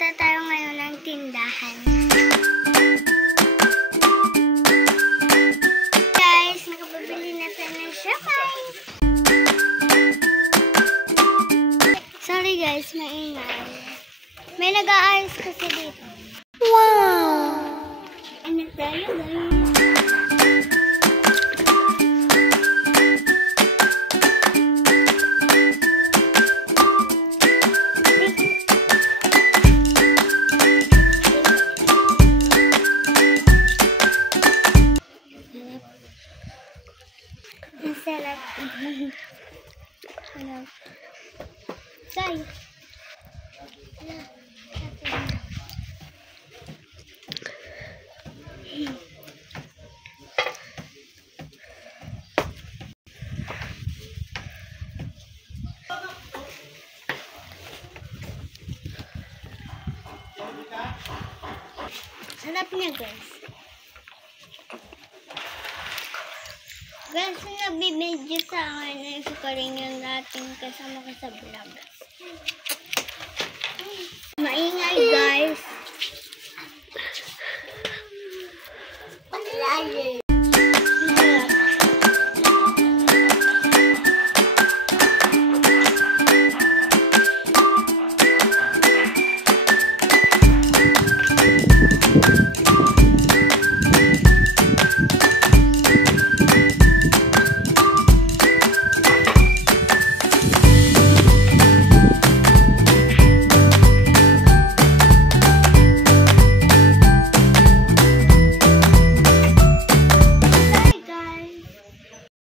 Punta tayo ngayon ng tindahan. Guys, nakapabili na tayo ng siomai. Sorry guys, maingay. May nag-aayos kasi dito. Wow! Ano tayo guys? Sarap. Say. Sarap niya guys. Guys, kung nagbibideo sa akin, ay rin yung dating kasama ko sa vlog.